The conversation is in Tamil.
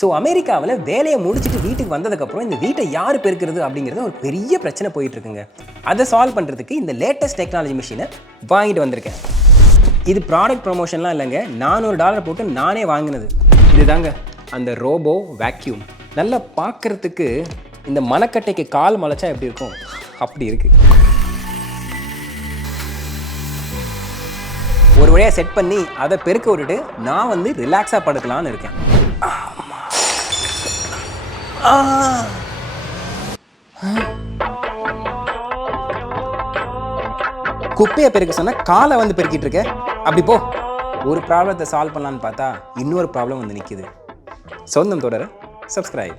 ஸோ அமெரிக்காவில் வேலையை முடிச்சுட்டு வீட்டுக்கு வந்ததுக்கப்புறம் இந்த வீட்டை யார் பெருக்கிறது அப்படிங்கிறது ஒரு பெரிய பிரச்சனை போயிட்டு இருக்குங்க. அதை சால்வ் பண்ணுறதுக்கு இந்த லேட்டஸ்ட் டெக்னாலஜி மிஷினை வாங்கிட்டு வந்திருக்கேன். இது ப்ராடக்ட் ப்ரொமோஷன்லாம் இல்லைங்க, $400 போட்டு நானே வாங்கினது. இதுதாங்க அந்த ரோபோ வேக்யூம். நல்லா பார்க்குறதுக்கு இந்த மணக்கட்டைக்கு கால் முளைச்சா எப்படி இருக்கும் அப்படி இருக்கு. ஒரு வழியாக செட் பண்ணி அதை பெருக்க விட்டுட்டு நான் ரிலாக்ஸாக படுக்கலான்னு இருக்கேன். குப்பையை பெருக்க சொன்னா காலை பெருக்கிட்டு இருக்க. அப்படி போ. ஒரு ப்ராப்ளத்தை சால்வ் பண்ணலான்னு பார்த்தா இன்னொரு ப்ராப்ளம் நிற்கிது. சொந்தம் தொடர சப்ஸ்கிரைப்.